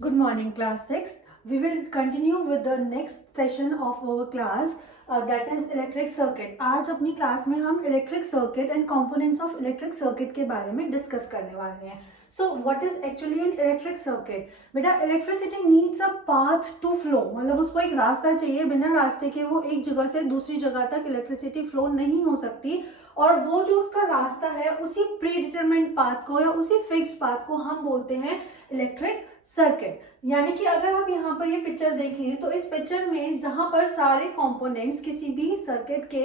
Good morning, class 6. We will continue with the next session of our class, that is electric circuit. आज अपनी class में हम electric circuit and components of electric circuit के बारे में discuss करने वाले हैं. So what is actually an electric circuit? बेटा, electricity needs a path to flow, मतलब उसको एक रास्ता चाहिए. बिना रास्ते के वो एक जगह से दूसरी जगह तक इलेक्ट्रिसिटी फ्लो नहीं हो सकती. और वो जो उसका रास्ता है, उसी प्री डिटरमाइंड पाथ को या उसी फिक्स्ड पाथ को हम बोलते हैं इलेक्ट्रिक सर्किट. यानी कि अगर हम यहाँ पर ये पिक्चर देखें तो इस पिक्चर में जहां पर सारे कंपोनेंट्स किसी भी सर्किट के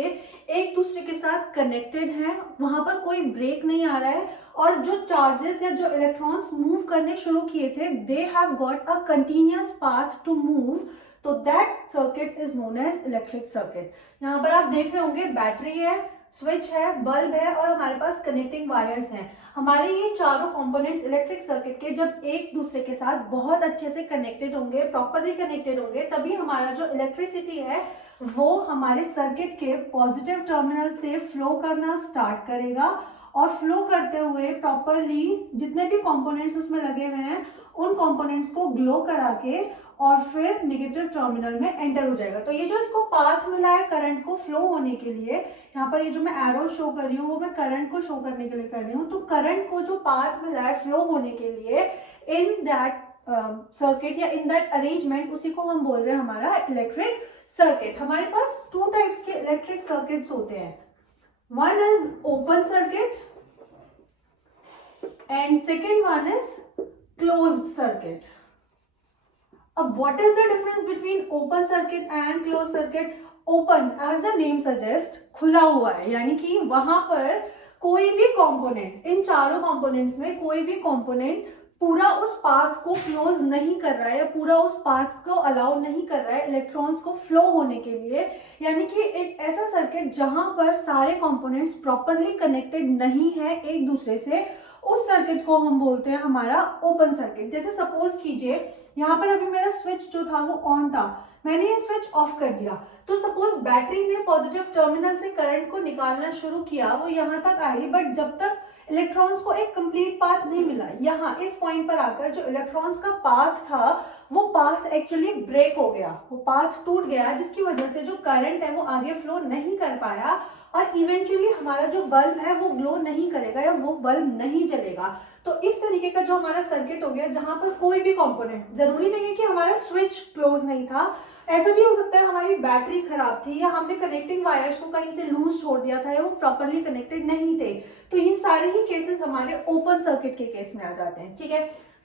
एक दूसरे के साथ कनेक्टेड हैं, वहां पर कोई ब्रेक नहीं आ रहा है, और जो चार्जेस या जो इलेक्ट्रॉन्स मूव करने शुरू किए थे, they have got a continuous path to move. तो that circuit is known as electric circuit. यहाँ पर आप देख रहे होंगे बैटरी है, स्विच है, बल्ब है और हमारे पास कनेक्टिंग वायर्स हैं. हमारे ये चारों कंपोनेंट्स इलेक्ट्रिक सर्किट के जब एक दूसरे के साथ बहुत अच्छे से कनेक्टेड होंगे, प्रॉपरली कनेक्टेड होंगे, तभी हमारा जो इलेक्ट्रिसिटी है वो हमारे सर्किट के पॉजिटिव टर्मिनल से फ्लो करना स्टार्ट करेगा. और फ्लो करते हुए प्रॉपरली जितने भी कंपोनेंट्स उसमें लगे हुए हैं उन कंपोनेंट्स को ग्लो करा के और फिर नेगेटिव टर्मिनल में एंटर हो जाएगा. तो ये जो इसको पाथ मिला है करंट को फ्लो होने के लिए, यहाँ पर ये जो मैं एरो शो कर रही हूँ वो मैं करंट को शो करने के लिए कर रही हूँ. तो करंट को जो पाथ मिला है फ्लो होने के लिए इन दैट सर्किट या इन दैट अरेंजमेंट, उसी को हम बोल रहे हैं हमारा इलेक्ट्रिक सर्किट. हमारे पास टू टाइप्स के इलेक्ट्रिक सर्किट्स होते हैं. One is open circuit and second one is closed circuit. अब what is the difference between open circuit and closed circuit? Open, as the name suggests, खुला हुआ है, यानी कि वहां पर कोई भी कंपोनेंट, इन चारों कंपोनेंट्स में कोई भी कंपोनेंट पूरा उस पाथ को क्लोज नहीं कर रहा है या पूरा उस पाथ को अलाउ नहीं कर रहा है इलेक्ट्रॉन्स को फ्लो होने के लिए. यानी कि एक ऐसा सर्किट जहां पर सारे कंपोनेंट्स प्रॉपरली कनेक्टेड नहीं है एक दूसरे से, उस सर्किट को हम बोलते हैं हमारा ओपन सर्किट. जैसे सपोज कीजिए यहाँ पर अभी मेरा स्विच जो था वो ऑन था, मैंने ये स्विच ऑफ कर दिया, तो सपोज बैटरी ने पॉजिटिव टर्मिनल से करंट को निकालना शुरू किया, वो यहाँ तक आई, बट जब तक इलेक्ट्रॉन्स को एक कंप्लीट पाथ नहीं मिला, यहाँ इस पॉइंट पर आकर जो इलेक्ट्रॉन्स का पाथ था वो पाथ एक्चुअली ब्रेक हो गया, वो पाथ टूट गया, जिसकी वजह से जो करंट है वो आगे फ्लो नहीं कर पाया और इवेंचुअली हमारा जो बल्ब है वो ग्लो नहीं करेगा या वो बल्ब नहीं जलेगा. तो इस तरीके का जो हमारा सर्किट हो गया जहां पर कोई भी कंपोनेंट, जरूरी नहीं है कि हमारा स्विच क्लोज नहीं था, ऐसा भी हो सकता है हमारी बैटरी खराब थी या हमने कनेक्टिंग वायर्स को कहीं से लूज छोड़ दिया था या वो प्रॉपरली कनेक्टेड नहीं थे. तो ये सारे ही केसेस हमारे ओपन सर्किट के केस में आ जाते हैं. ठीक है.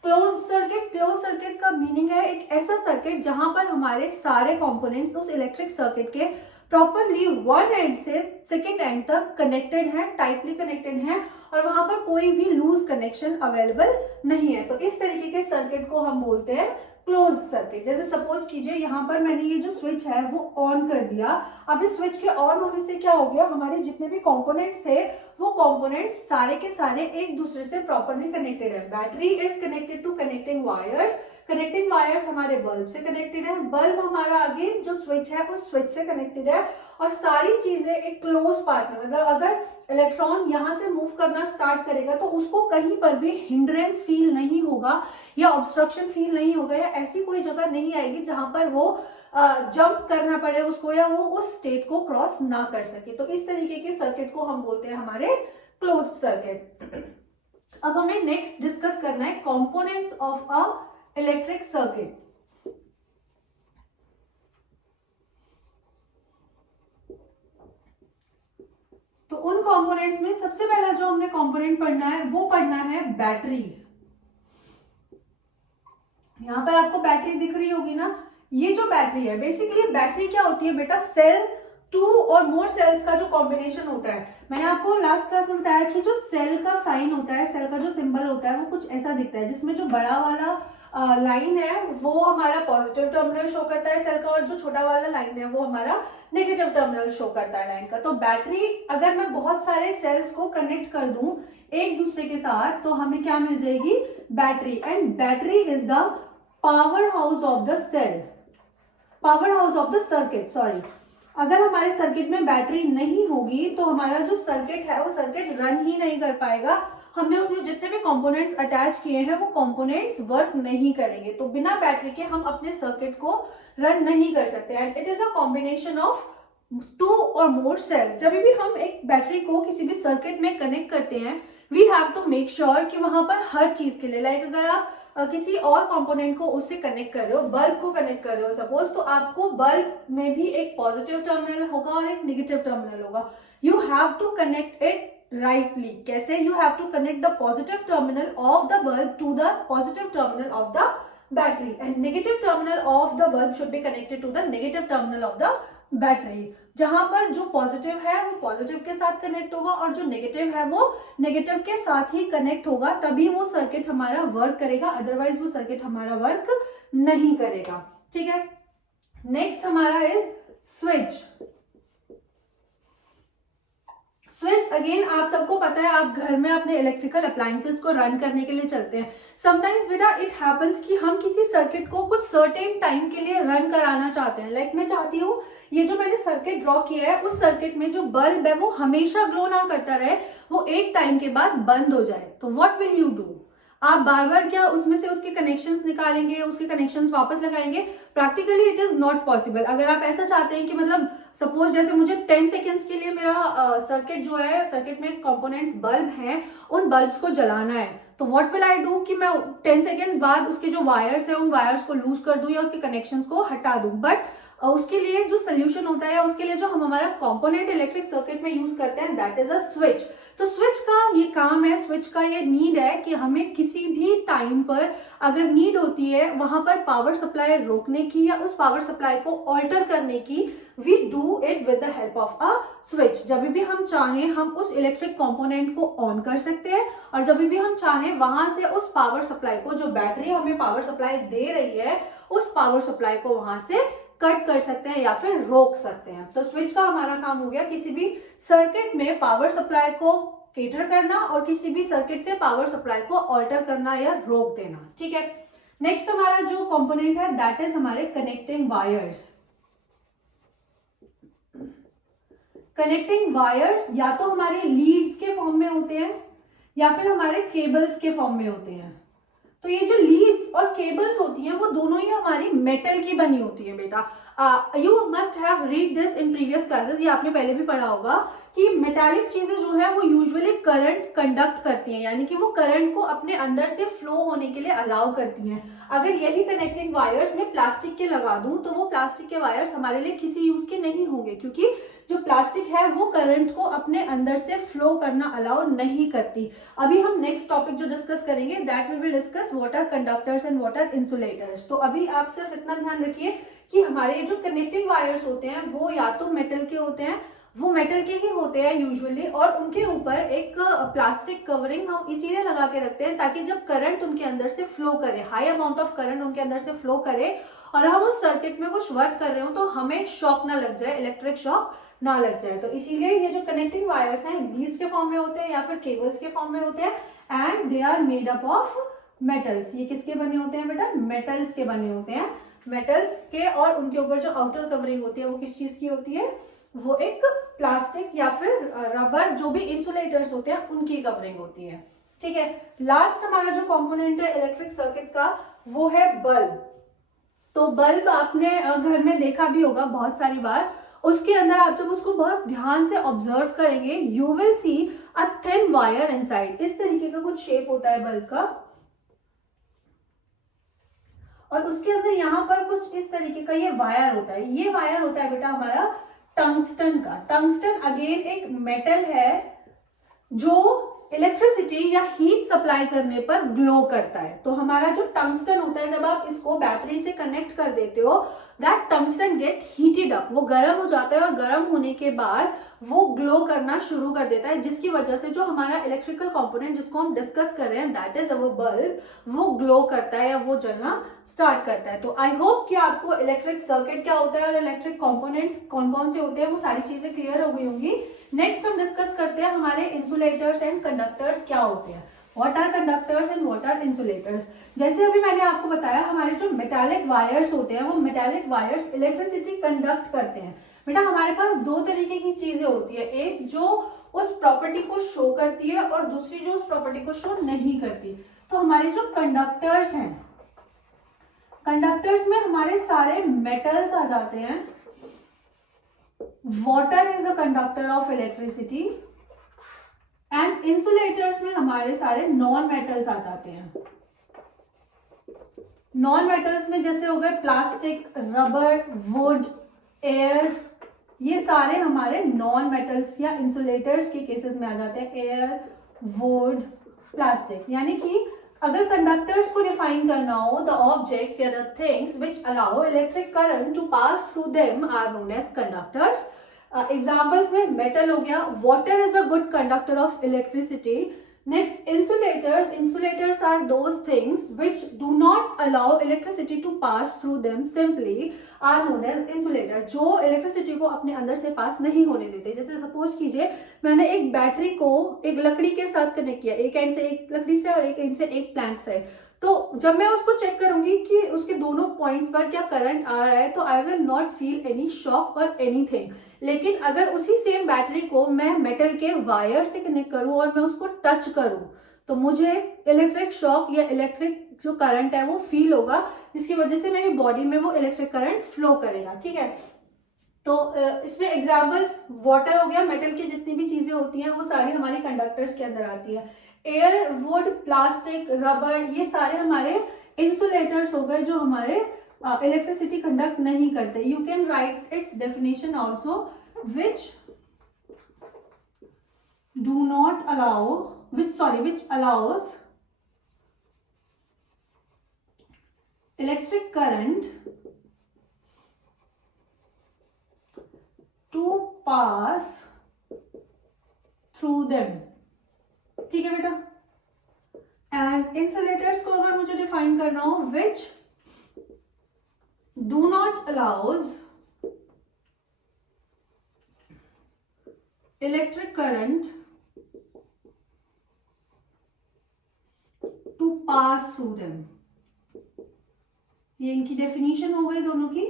क्लोज सर्किट, क्लोज सर्किट का मीनिंग है एक ऐसा सर्किट जहां पर हमारे सारे कंपोनेंट्स उस इलेक्ट्रिक सर्किट के प्रॉपरली वन एंड से सेकेंड एंड तक कनेक्टेड है, टाइटली कनेक्टेड है और वहां पर कोई भी लूज कनेक्शन अवेलेबल नहीं है. तो इस तरीके के सर्किट को हम बोलते हैं क्लोज सर्किट. जैसे सपोज कीजिए यहाँ पर मैंने ये जो स्विच है वो ऑन कर दिया. अब इस स्विच के ऑन होने से क्या हो गया, हमारे जितने भी कंपोनेंट्स थे वो कंपोनेंट्स सारे के सारे एक दूसरे से प्रॉपरली कनेक्टेड है. Battery is connected to connecting wires, connecting wires हमारे बल्ब से कनेक्टेड है, बल्ब हमारा आगे जो स्विच है उस स्विच से कनेक्टेड है, और सारी चीजें एक क्लोज पाथ में, मतलब अगर इलेक्ट्रॉन यहां से मूव करना स्टार्ट करेगा तो उसको कहीं पर भी हिंड्रेंस फील नहीं होगा या ऑब्स्ट्रक्शन फील नहीं होगा या ऐसी कोई जगह नहीं आएगी जहां पर वो जंप करना पड़े उसको या वो उस स्टेट को क्रॉस ना कर सके. तो इस तरीके के सर्किट को हम बोलते हैं हमारे क्लोज सर्किट. अब हमें नेक्स्ट डिस्कस करना है components of a electric circuit. तो उन कंपोनेंट्स में सबसे पहला जो हमने कंपोनेंट पढ़ना है वो पढ़ना है बैटरी. यहां पर आपको बैटरी दिख रही होगी ना, ये जो बैटरी है, बेसिकली बैटरी क्या होती है बेटा, सेल, टू और मोर सेल्स का जो कॉम्बिनेशन होता है. मैंने आपको लास्ट क्लास में बताया कि जो सेल का साइन होता है, सेल का जो सिंबल होता है वो कुछ ऐसा दिखता है, जिसमें जो बड़ा वाला लाइन है वो हमारा पॉजिटिव टर्मिनल शो करता है सेल का, और जो छोटा वाला लाइन है वो हमारा नेगेटिव टर्मिनल शो करता है लाइन का. तो बैटरी, अगर मैं बहुत सारे सेल्स को कनेक्ट कर दूं एक दूसरे के साथ तो हमें क्या मिल जाएगी, battery. And battery is the power house of the cell, power house of the circuit. Sorry, अगर हमारे सर्किट में बैटरी नहीं होगी तो हमारा जो सर्किट है वो सर्किट रन ही नहीं कर पाएगा, हमने उसमें जितने भी कंपोनेंट्स अटैच किए हैं वो कंपोनेंट्स वर्क नहीं करेंगे, तो बिना बैटरी के हम अपने सर्किट को रन नहीं कर सकते। And it is a combination of 2 और मोर सेल्स। जब भी हम एक बैटरी को किसी भी सर्किट में कनेक्ट करते हैं, we have to make sure कि वहां पर हर चीज के लिए, लाइक अगर आप किसी और कंपोनेंट को उससे कनेक्ट कर रहे हो, बल्ब को कनेक्ट कर रहे हो सपोज, तो आपको बल्ब में भी एक पॉजिटिव टर्मिनल होगा और एक नेगेटिव टर्मिनल होगा। You have to connect it rightly. कैसे? you have to connect the positive terminal of the bulb to the positive terminal of the battery, and negative terminal of the bulb should be connected to the negative terminal of the battery. जहां पर जो positive है वो positive के साथ connect होगा और जो नेगेटिव है वो नेगेटिव के साथ ही कनेक्ट होगा, तभी वो सर्किट हमारा वर्क करेगा, अदरवाइज वो सर्किट हमारा वर्क नहीं करेगा। ठीक है, नेक्स्ट हमारा इज स्विच। स्विच अगेन आप सबको पता है, आप घर में अपने इलेक्ट्रिकल अप्लायंसेस को रन करने के लिए चलते हैं। समटाइम्स बेटा इट हैपेंस कि हम किसी सर्किट को कुछ सर्टेन टाइम के लिए रन कराना चाहते हैं। लाइक मैं चाहती हूँ ये जो मैंने सर्किट ड्रॉ किया है उस सर्किट में जो बल्ब है वो हमेशा ग्लो ना करता रहे, वो एक टाइम के बाद बंद हो जाए। तो व्हाट विल यू डू? आप बार बार क्या उसमें से उसके कनेक्शंस निकालेंगे, उसके कनेक्शंस वापस लगाएंगे? Practically it is not possible. अगर आप ऐसा चाहते हैं कि मतलब सपोज जैसे मुझे 10 सेकेंड्स के लिए मेरा सर्किट जो है, सर्किट में कंपोनेंट्स बल्ब हैं, उन बल्ब्स को जलाना है, तो व्हाट विल आई डू कि मैं 10 सेकेंड्स बाद उसके जो वायर्स है उन वायर्स को लूज कर दूं या उसके कनेक्शंस को हटा दूं। बट उसके लिए जो सोल्यूशन होता है, उसके लिए जो हम हमारा कंपोनेंट इलेक्ट्रिक सर्किट में यूज करते हैं, दैट इज अ स्विच। तो स्विच का ये काम है, स्विच का ये नीड है कि हमें किसी भी टाइम पर अगर नीड होती है वहां पर पावर सप्लाई रोकने की या उस पावर सप्लाई को ऑल्टर करने की, we do it with the help of a switch. जब भी हम चाहें हम उस इलेक्ट्रिक कंपोनेंट को ऑन कर सकते हैं, और जब भी हम चाहें वहां से उस पावर सप्लाई को, जो बैटरी हमें पावर सप्लाई दे रही है, उस पावर सप्लाई को वहां से कट कर सकते हैं या फिर रोक सकते हैं। तो स्विच का हमारा काम हो गया किसी भी सर्किट में पावर सप्लाई को केटर करना और किसी भी सर्किट से पावर सप्लाई को ऑल्टर करना या रोक देना। ठीक है, नेक्स्ट हमारा जो कंपोनेंट है दैट इज हमारे कनेक्टिंग वायर्स। कनेक्टिंग वायर्स या तो हमारे लीड्स के फॉर्म में होते हैं या फिर हमारे केबल्स के फॉर्म में होते हैं। तो ये जो लीड्स और केबल्स होती हैं वो दोनों ही हमारी मेटल की बनी होती है बेटा। You must have read this in previous classes, ये आपने पहले भी पढ़ा होगा कि मेटालिक चीजें जो है वो यूजुअली करंट कंडक्ट करती हैं, यानी कि वो करंट को अपने अंदर से फ्लो होने के लिए अलाउ करती हैं। अगर यही कनेक्टिंग वायर्स मैं प्लास्टिक के लगा दूं तो वो प्लास्टिक के वायर्स हमारे लिए किसी यूज के नहीं होंगे, क्योंकि जो प्लास्टिक है वो करंट को अपने अंदर से फ्लो करना अलाउ नहीं करती। अभी हम नेक्स्ट टॉपिक जो डिस्कस करेंगे that we will discuss what are conductors and what are insulators. तो अभी आप सिर्फ इतना ध्यान रखिए कि हमारे जो कनेक्टिंग वायर्स होते हैं वो या तो मेटल के होते हैं, वो मेटल के ही होते हैं यूजुअली, और उनके ऊपर एक प्लास्टिक कवरिंग हम इसीलिए लगा के रखते हैं ताकि जब करंट उनके अंदर से फ्लो करे, हाई अमाउंट ऑफ करंट उनके अंदर से फ्लो करे और हम उस सर्किट में कुछ वर्क कर रहे हो तो हमें शॉक ना लग जाए, इलेक्ट्रिक शॉक ना लग जाए। तो इसीलिए ये जो कनेक्टिंग वायर्स हैं लीड्स के फॉर्म में होते हैं या फिर केबल्स के फॉर्म में होते हैं, and they are made up of metals. ये किसके बने होते हैं बेटा? मेटल्स के बने होते हैं, मेटल्स के। और उनके ऊपर जो आउटर कवरिंग होती है वो किस चीज की होती है? वो एक प्लास्टिक या फिर रबर, जो भी इंसुलेटर्स होते हैं उनकी कवरिंग होती है। ठीक है, लास्ट हमारा जो कंपोनेंट है इलेक्ट्रिक सर्किट का वो है बल्ब। तो बल्ब आपने घर में देखा भी होगा बहुत सारी बार। उसके अंदर आप जब उसको बहुत ध्यान से ऑब्जर्व करेंगे you will see a thin wire inside. इस तरीके का कुछ शेप होता है बल्ब का, और उसके अंदर यहाँ पर कुछ इस तरीके का ये वायर होता है। ये वायर होता है बेटा हमारा टंगस्टन का। टंगस्टन अगेन एक मेटल है जो इलेक्ट्रिसिटी या हीट सप्लाई करने पर ग्लो करता है। तो हमारा जो टंगस्टन होता है, जब आप इसको बैटरी से कनेक्ट कर देते हो, that tungsten gate heated up, वो गर्म हो जाता है और गर्म होने के बाद वो ग्लो करना शुरू कर देता है, जिसकी वजह से जो हमारा इलेक्ट्रिकल कंपोनेंट जिसको हम डिस्कस कर रहे हैं दैट इज अवर बल्ब, वो ग्लो करता है या वो जलना स्टार्ट करता है। तो आई होप कि आपको इलेक्ट्रिक सर्किट क्या होता है और इलेक्ट्रिक कंपोनेंट्स कौन कौन से होते हैं वो सारी चीजें क्लियर हो गई होंगी। नेक्स्ट हम डिस्कस करते हैं हमारे इंसुलेटर्स एंड कंडक्टर्स क्या होते हैं। What are conductors and what are insulators? जैसे अभी मैंने आपको बताया हमारे जो मेटालिक वायर्स होते हैं वो मेटालिक वायर्स इलेक्ट्रिसिटी कंडक्ट करते हैं। बेटा हमारे पास दो तरीके की चीजें होती है, एक जो उस प्रॉपर्टी को शो करती है और दूसरी जो उस प्रॉपर्टी को शो नहीं करती। तो हमारे जो कंडक्टर्स हैं, कंडक्टर्स में हमारे सारे मेटल्स आ जाते हैं। Water is a conductor of electricity and insulators में हमारे सारे नॉन मेटल्स आ जाते हैं। नॉन मेटल्स में जैसे हो गए प्लास्टिक, रबर, वुड, एयर, ये सारे हमारे नॉन मेटल्स या इंसुलेटर्स के केसेस में आ जाते हैं। Air, wood, plastic. यानी कि अगर कंडक्टर्स को डिफाइन करना हो, द ऑब्जेक्ट्स या the things which allow electric current to pass through them are known as conductors. Examples में मेटल हो गया, water is a good conductor of electricity. Next, insulators. Insulators are those things which do not allow electricity to pass through them, simply are known as insulator. जो electricity को अपने अंदर से पास नहीं होने देते। जैसे सपोज कीजिए मैंने एक बैटरी को एक लकड़ी के साथ कनेक्ट किया, एक एंड से एक लकड़ी से और एक एंड से एक प्लैंक से। तो जब मैं उसको चेक करूंगी कि उसके दोनों पॉइंट्स पर क्या करंट आ रहा है, तो I will not feel any shock और एनीथिंग। लेकिन अगर उसी सेम बैटरी को मैं मेटल के वायर से कनेक्ट करूं और मैं उसको टच करूं, तो मुझे इलेक्ट्रिक शॉक या इलेक्ट्रिक जो करंट है वो फील होगा, जिसकी वजह से मेरी बॉडी में वो इलेक्ट्रिक करंट फ्लो करेगा। ठीक है, तो इसमें एग्जाम्पल्स वाटर हो गया, मेटल की जितनी भी चीजें होती हैं वो सारी हमारी कंडक्टर्स के अंदर आती है। एयर, वुड, प्लास्टिक, रबर, ये सारे हमारे इंसुलेटर्स हो गए जो हमारे इलेक्ट्रिसिटी कंडक्ट नहीं करते। You can write its definition also, which do not allow, which allows electric current to pass through them. ठीक है बेटा। एंड इंसुलेटर्स को अगर मुझे डिफाइन करना हो, which do not allows electric current to pass through them. ये इनकी डेफिनेशन हो गई दोनों की।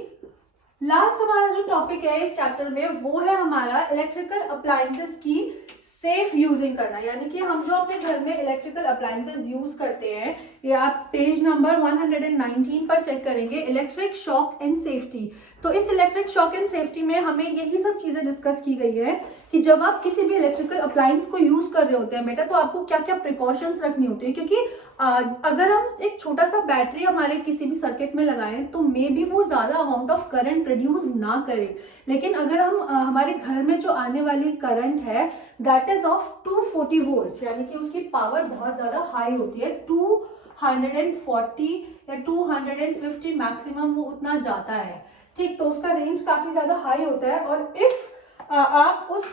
लास्ट हमारा जो टॉपिक है इस चैप्टर में वो है हमारा इलेक्ट्रिकल अप्लायंसेस की सेफ यूजिंग करना। यानी कि हम जो अपने घर में इलेक्ट्रिकल अप्लायंसेस यूज करते हैं, ये आप पेज नंबर 119 पर चेक करेंगे, इलेक्ट्रिक शॉक एंड सेफ्टी। तो इस इलेक्ट्रिक शॉक एंड सेफ्टी में हमें यही सब चीजें डिस्कस की गई है कि जब आप किसी भी इलेक्ट्रिकल अप्लायंस को यूज कर रहे होते हैं बेटा, तो आपको क्या क्या प्रिकॉशंस रखनी होती है। क्योंकि अगर हम एक छोटा सा बैटरी हमारे किसी भी सर्किट में लगाएं तो मे बी वो ज्यादा अमाउंट ऑफ करंट प्रोड्यूस ना करे, लेकिन अगर हम हमारे घर में जो आने वाली करंट है दैट इज ऑफ 240 वोल्ट, यानी कि उसकी पावर बहुत ज्यादा हाई होती है। 240 या 250 मैक्सिमम वो उतना जाता है। ठीक, तो उसका रेंज काफी ज्यादा हाई होता है। और इफ आप उस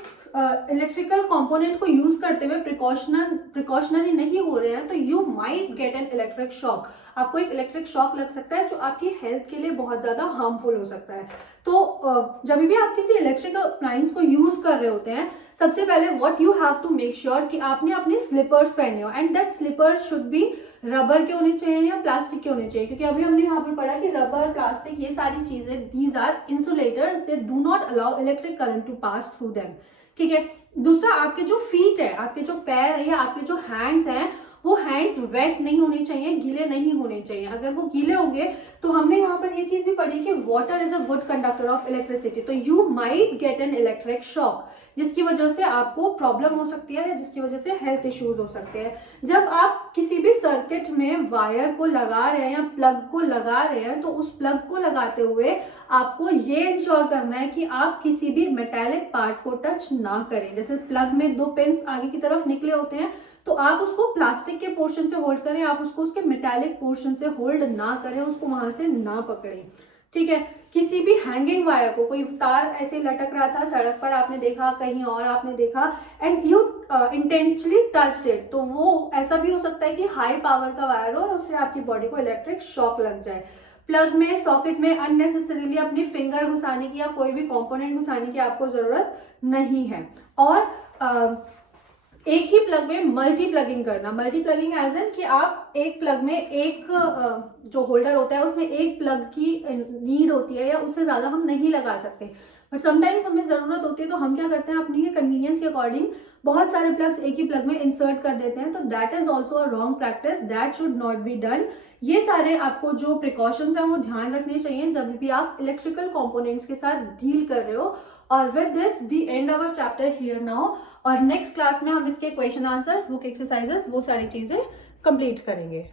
इलेक्ट्रिकल कंपोनेंट को यूज करते हुए प्रिकॉशनरी नहीं हो रहे हैं, तो you might get an electric shock. आपको एक इलेक्ट्रिक शॉक लग सकता है जो आपकी हेल्थ के लिए बहुत ज्यादा हार्मफुल हो सकता है। तो जब भी आप किसी इलेक्ट्रिकल अप्लायंस को यूज कर रहे होते हैं, सबसे पहले what you have to make sure कि आपने अपने स्लीपर्स पहने हो, and that slippers should be rubber के होने चाहिए या प्लास्टिक के होने चाहिए। क्योंकि अभी हमने यहाँ पर पढ़ा कि रबर, प्लास्टिक, ये सारी चीजें these are insulators, they do not allow electric current to pass through them. ठीक है। दूसरा, आपके जो फीट है, आपके जो पैर है या आपके जो हैंड्स हैं, वो हैंड्स वेट नहीं होने चाहिए, गीले नहीं होने चाहिए। अगर वो गीले होंगे तो हमने यहाँ पर ये चीज भी पढ़ी कि water is a good conductor of electricity, तो you might get an electric shock, जिसकी वजह से आपको प्रॉब्लम हो सकती है या जिसकी वजह से हेल्थ इश्यूज हो सकते हैं। जब आप किसी भी सर्किट में वायर को लगा रहे हैं या प्लग को लगा रहे हैं, तो उस प्लग को लगाते हुए आपको ये इंश्योर करना है कि आप किसी भी मेटालिक पार्ट को टच ना करें। जैसे प्लग में 2 पिन्स आगे की तरफ निकले होते हैं, तो आप उसको प्लास्टिक के पोर्शन से होल्ड करें, आप उसको उसके मेटालिक पोर्शन से होल्ड ना करें, उसको वहां से ना पकड़ें। ठीक है। किसी भी हैंगिंग वायर को, कोई तार ऐसे लटक रहा था सड़क पर, आपने देखा, कहीं और आपने देखा, and you intentionally touched it, तो वो ऐसा भी हो सकता है कि हाई पावर का वायर हो और उससे आपकी बॉडी को इलेक्ट्रिक शॉक लग जाए। प्लग में, सॉकेट में अननेसेसरीली अपनी फिंगर घुसाने की या कोई भी कंपोनेंट घुसाने की आपको जरूरत नहीं है। और एक ही प्लग में मल्टी प्लगिंग करना। मल्टी प्लगिंग एज इन कि आप एक प्लग में एक जो होल्डर होता है उसमें एक प्लग की नीड होती है या उससे ज्यादा हम नहीं लगा सकते। बट समटाइम्स हमें जरूरत होती है तो हम क्या करते हैं, अपनी कन्वीनियंस के अकॉर्डिंग बहुत सारे प्लग्स एक ही प्लग में इंसर्ट कर देते हैं, तो that is also a wrong practice, that should not be done. ये सारे आपको जो प्रिकॉशंस हैं वो ध्यान रखने चाहिए जब भी आप इलेक्ट्रिकल कंपोनेंट्स के साथ डील कर रहे हो। और with this we end our chapter here now, और नेक्स्ट क्लास में हम इसके क्वेश्चन आंसर्स, बुक एक्सरसाइजेस, वो सारी चीजें कंप्लीट करेंगे।